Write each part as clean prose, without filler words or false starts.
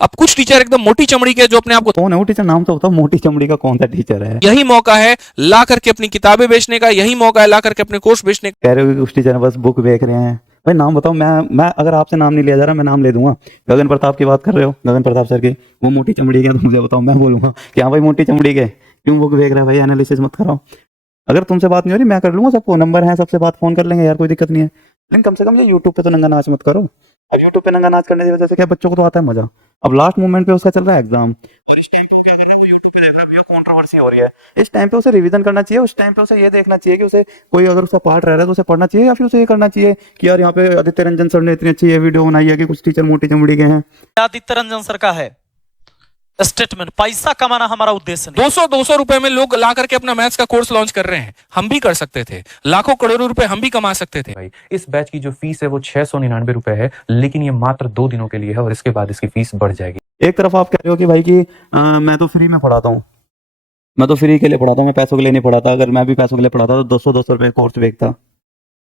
अब कुछ टीचर एकदम मोटी चमड़ी के जो अपने आप को, कौन है वो टीचर, नाम तो बताओ, मोटी चमड़ी का कौन सा टीचर है? यही मौका है ला करके अपनी किताबें बेचने का, यही मौका है ला करके अपने कोर्स बेचने का। कह रहे हो कि उस टीचर ने बस बुक बेच रहे हैं। भाई नाम बताओ, मैं अगर आपसे नाम नहीं लिया जा रहा, मैं नाम ले दूंगा। गगन प्रताप की बात कर रहे हो, गगन प्रताप सर की, वो मोटी चमड़ी के हैं, तो मुझे बताओ, मैं बोलूंगा कि हाँ भाई मोटी चमड़ी के, क्यों बुक बेच रहा है भाई, एनालिसिस मत कराओ। अगर तुमसे बात नहीं हो रही, मैं कर लूंगा, सबको नंबर है, सबसे बात फोन कर लेंगे यार, कोई दिक्कत नहीं है। लेकिन कम से कम ये यूट्यूब पे तो नंगा नाच मत करो। अब यूट्यूब पे नंगा नाच करने की वजह से क्या, बच्चों को तो आता है मजा, अब लास्ट मोमेंट पे उसका चल रहा है एग्जाम, और इस टाइम पे वो क्या कर रहा है, वो यूट्यूब पे देख रहा है, भैया कंट्रोवर्सी हो रही है, इस टाइम पे उसे रिवीजन करना चाहिए, उस टाइम पे उसे ये देखना चाहिए कि उसे कोई अगर उसका पार्ट रह रहा है तो उसे पढ़ना चाहिए, या फिर उसे ये करना चाहिए कि यार यहाँ पे आदित्य रंजन सर ने इतनी अच्छी ये वीडियो बनाई है कि कुछ टीचर मोटी चमड़ी के हैं। आदित्य रंजन सर का है स्टेटमेंट, पैसा कमाना हमारा उद्देश्य नहीं। 200 रुपए में लोग ला करके अपना मैथ्स का कोर्स लॉन्च कर रहे हैं। हम भी कर सकते थे, लाखों करोड़ों रुपए हम भी कमा सकते थे। भाई इस बैच की जो फीस है वो 699 रुपए है, लेकिन ये मात्र 2 दिनों के लिए है और इसके बाद इसकी फीस बढ़ जाएगी। एक तरफ आप कह रहे हो कि भाई कि मैं तो फ्री में पढ़ाता हूँ, मैं तो फ्री के लिए पढ़ाता हूँ, मैं पैसों के लिए नहीं पढ़ाता, अगर मैं भी पैसों के लिए पढ़ाता तो 200 रुपए कोर्स बेचता।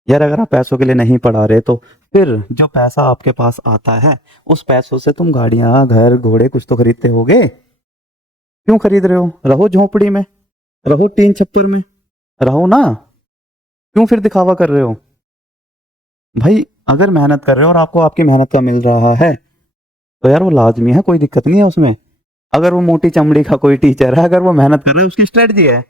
यार अगर आप पैसों के लिए नहीं पढ़ा रहे तो फिर जो पैसा आपके पास आता है उस पैसों से तुम गाड़ियां, घर, घोड़े कुछ तो खरीदते होगे, क्यों खरीद रहे हो? रहो झोपड़ी में, रहो टीन छप्पर में, रहो ना, क्यों फिर दिखावा कर रहे हो? भाई अगर मेहनत कर रहे हो और आपको आपकी मेहनत का मिल रहा है तो यार वो लाजमी है, कोई दिक्कत नहीं है उसमें। अगर वो मोटी चमड़ी का कोई टीचर है, अगर वो मेहनत कर रहा है, उसकी स्ट्रेटजी है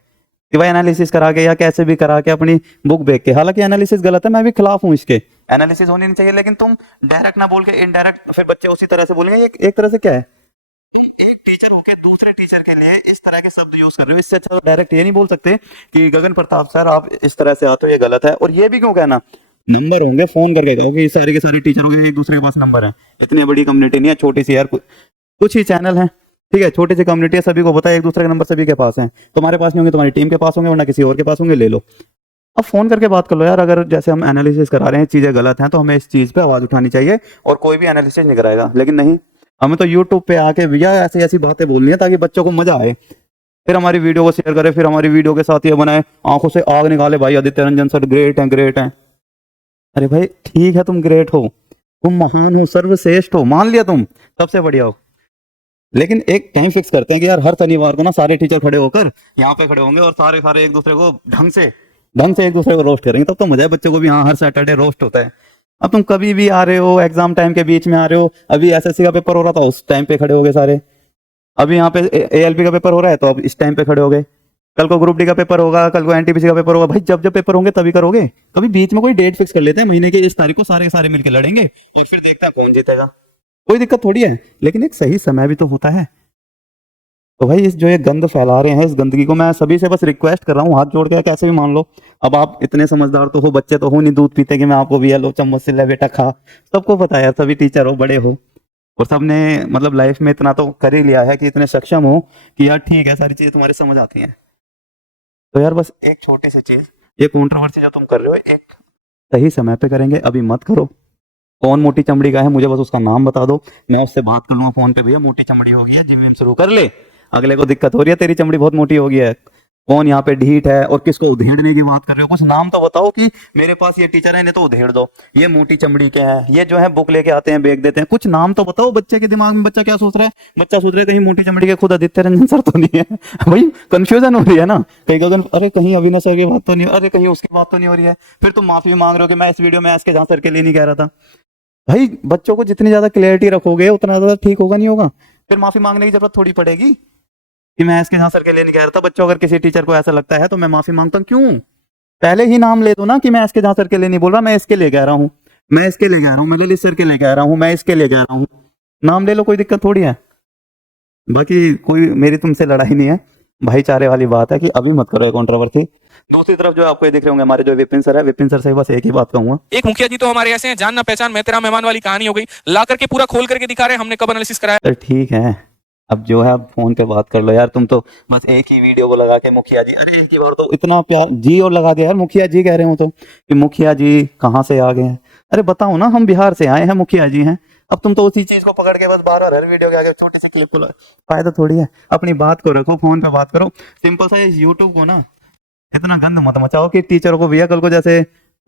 कि भाई एनालिसिस करा के या कैसे भी करा के अपनी बुक बेच के, हालांकि एनालिसिस गलत है, मैं भी खिलाफ हूँ इसके, एनालिसिस होनी नहीं चाहिए, लेकिन तुम डायरेक्ट ना बोल के इनडायरेक्ट फिर बच्चे उसी तरह से बोलेंगे। एक तरह से क्या है, एक टीचर होके दूसरे टीचर के लिए इस तरह के शब्द यूज कर रहे हो, इससे अच्छा तो डायरेक्ट ये नहीं बोल सकते कि गगन प्रताप सर आप इस तरह से आते हो, ये गलत है। और ये भी क्यों कहना, नंबर होंगे, फोन करके कहो कि सारे के सारे टीचर होंगे, एक दूसरे के पास नंबर है, इतनी बड़ी कम्युनिटी नहीं है, छोटी सी यार, कुछ ही चैनल है, ठीक है, छोटी सी कम्युनिटी है, सभी को पता है, एक दूसरे के नंबर सभी के पास हैं, तुम्हारे पास नहीं होंगे, तुम्हारी टीम के पास होंगे, वरना किसी और के पास होंगे, ले लो। अब फोन करके बात कर लो यार, अगर जैसे हम एनालिसिस करा रहे हैं, चीजें गलत हैं तो हमें इस चीज पे आवाज उठानी चाहिए, और कोई भी एनालिसिस नहीं कराएगा। लेकिन नहीं, हमें तो यूट्यूब पे आके भैया ऐसी ऐसी बातें बोलनी है ताकि बच्चों को मजा आए, फिर हमारी वीडियो को शेयर करे, फिर हमारी वीडियो के साथ ये बनाए, आंखों से आग निकाले, भाई आदित्य रंजन सर ग्रेट हैं, ग्रेट हैं। अरे भाई ठीक है, तुम ग्रेट हो, तुम महान हो, सर्वश्रेष्ठ हो, मान लिया, तुम सबसे बढ़िया हो, लेकिन एक टाइम फिक्स करते हैं कि यार हर शनिवार को ना सारे टीचर खड़े होकर यहाँ पे खड़े होंगे और सारे सारे एक दूसरे को ढंग से एक दूसरे को रोस्ट करेंगे, तब तो मजा है बच्चों को भी, हाँ हर सैटरडे रोस्ट होता है। अब तुम कभी भी आ रहे हो, एग्जाम टाइम के बीच में आ रहे हो, अभी एसएससी का पेपर हो रहा था उस टाइम पे खड़े हो गए सारे, अभी यहाँ पे एएलपी का पेपर हो रहा है तो अब इस टाइम पे खड़े हो गए, कल को ग्रुप डी का पेपर होगा, कल को एनटीपीसी का पेपर होगा, भाई जब जब पेपर होंगे तभी करोगे, कभी बीच में कोई डेट फिक्स कर लेते हैं, महीने की इस तारीख को सारे के सारे मिलकर लड़ेंगे और फिर देखते हैं कौन जीतेगा, कोई दिक्कत थोड़ी है, लेकिन एक सही समय भी तो होता है। तो भाई इस जो ये गंद फैला रहे हैं, इस गंदगी को मैं सभी से बस रिक्वेस्ट कर रहा हूँ, हाथ जोड़ के, कैसे भी मान लो, अब आप इतने समझदार तो हो, बच्चे तो हो नहीं दूध पीते कि मैं आपको भी लो चम्मच से ले बेटा खा, सबको पता है, सभी टीचर हो, बड़े हो, और सबने मतलब लाइफ में इतना तो कर ही लिया है कि इतने सक्षम हो कि यार ठीक है सारी चीजें तुम्हारे समझ आती हैं। तो यार बस एक छोटी सी चीज, ये कंट्रोवर्सी जो तुम कर रहे हो, एक सही समय पे करेंगे, अभी मत करो। कौन मोटी चमड़ी का है मुझे बस उसका नाम बता दो, मैं उससे बात कर लूंगा फोन पे, भैया मोटी चमड़ी हो गई है, जिम विम शुरू कर ले, अगले को दिक्कत हो रही है तेरी चमड़ी बहुत मोटी हो गई है, कौन यहाँ पे ढीठ है, और किसको उधेड़ने की बात कर रहे हो, कुछ नाम तो बताओ कि मेरे पास ये टीचर है, इन्हें तो उधेड़ दो, ये मोटी चमड़ी के हैं, ये जो है बुक लेके आते हैं बेच देते हैं, कुछ नाम तो बताओ। बच्चे के दिमाग में बच्चा क्या सोच रहा है, बच्चा सोच रहा है कहीं मोटी चमड़ी के खुद आदित्य रंजन सर तो नहीं है भाई, कंफ्यूजन हो रही है ना, कहीं गगन, अरे कहीं अविनाश सर की बात तो नहीं, अरे कहीं उसकी बात तो नहीं हो रही है, फिर तुम माफी मांग रहे हो कि मैं इस वीडियो में एस के जहां सर के लिए नहीं कह रहा था। भाई बच्चों को जितनी ज्यादा क्लियरिटी रखोगे उतना ज्यादा ठीक होगा, नहीं होगा, फिर माफी मांगने की जरूरत थोड़ी पड़ेगी कि मैं इसके जहां सर के लिए नहीं कह रहा था। बच्चों अगर किसी टीचर को ऐसा लगता है तो मैं माफी मांगता हूँ, क्यों, पहले ही नाम ले दो ना कि मैं इसके जहां सर के लिए नहीं बोल रहा, मैं इसके लिए कह रहा हूँ, मैं इसके लिए कह रहा हूँ, मैं ललित सर के लिए कह रहा हूँ, मैं इसके लिए कह रहा हूँ, नाम ले लो, कोई दिक्कत थोड़ी है। बाकी कोई मेरी तुमसे लड़ाई नहीं है, भाईचारे वाली बात है कि अभी मत करो कंट्रोवर्सी। दूसरी तरफ जो आपको ये दिख रहे होंगे हमारे जो विपिन सर है, विपिन सर से बस एक ही बात कहूंगा, एक मुखिया जी तो हमारे ऐसे हैं, जान ना पहचान मैं तेरा मेहमान वाली कहानी हो गई, ला करके पूरा खोल करके दिखा रहे हैं, हमने कब एनालिसिस कराया। सर ठीक है, अब जो है आप फोन पे बात कर लो यार, तुम तो बस एक ही वीडियो को लगा के मुखिया जी, अरे एक ही बार तो इतना प्यार जी और लगा दिया यार, मुखिया जी कह रहे हो तो कि मुखिया जी कहाँ से आ गए हैं, अरे बताओ ना, हम बिहार से आए हैं, मुखिया जी हैं। अब तुम तो उसी चीज को पकड़ के बस बार बार हर वीडियो के आगे छोटी सी क्लिप को, फायदा थोड़ी है, अपनी बात को रखो, फोन पे बात करो, सिंपल सा यूट्यूब को ना इतना गंद मत मचाओ कि टीचरों को भैया कल को जैसे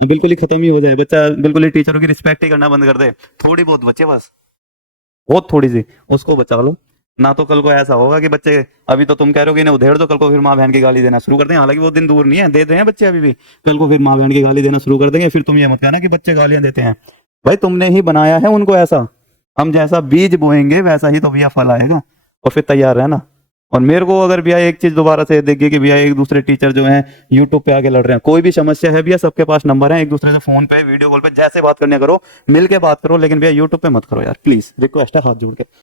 बिल्कुल ही खत्म ही हो जाए, बच्चा बिल्कुल ही टीचरों की रिस्पेक्ट ही करना बंद कर दे, थोड़ी बहुत बच्चे बस। बहुत थोड़ी सी, उसको बचा लो। ना तो कल को ऐसा होगा कि बच्चे, अभी तो तुम कह रहे हो कि इन्हें उधेड़ दो, कल को फिर माँ बहन की गाली देना शुरू कर देंगे। हालांकि वो दिन दूर नहीं है, दे रहे हैं बच्चे अभी भी, कल को फिर माँ बहन की गाली देना शुरू कर देंगे। फिर तुम ये मत कहना कि बच्चे गालियां देते हैं। भाई तुमने ही बनाया है उनको ऐसा, हम जैसा बीज बोएंगे वैसा ही तो भैया फल आएगा। और फिर तैयार रहना। और मेरे को अगर भैया एक चीज दोबारा से देखिए कि भैया एक दूसरे टीचर जो हैं यूट्यूब पे आके लड़ रहे हैं, कोई भी समस्या है भैया सबके पास नंबर है, एक दूसरे से फोन पे वीडियो कॉल पे जैसे बात करने करो, मिल के बात करो, लेकिन भैया यूट्यूब पे मत करो यार, प्लीज रिक्वेस्ट है हाथ जोड़ के।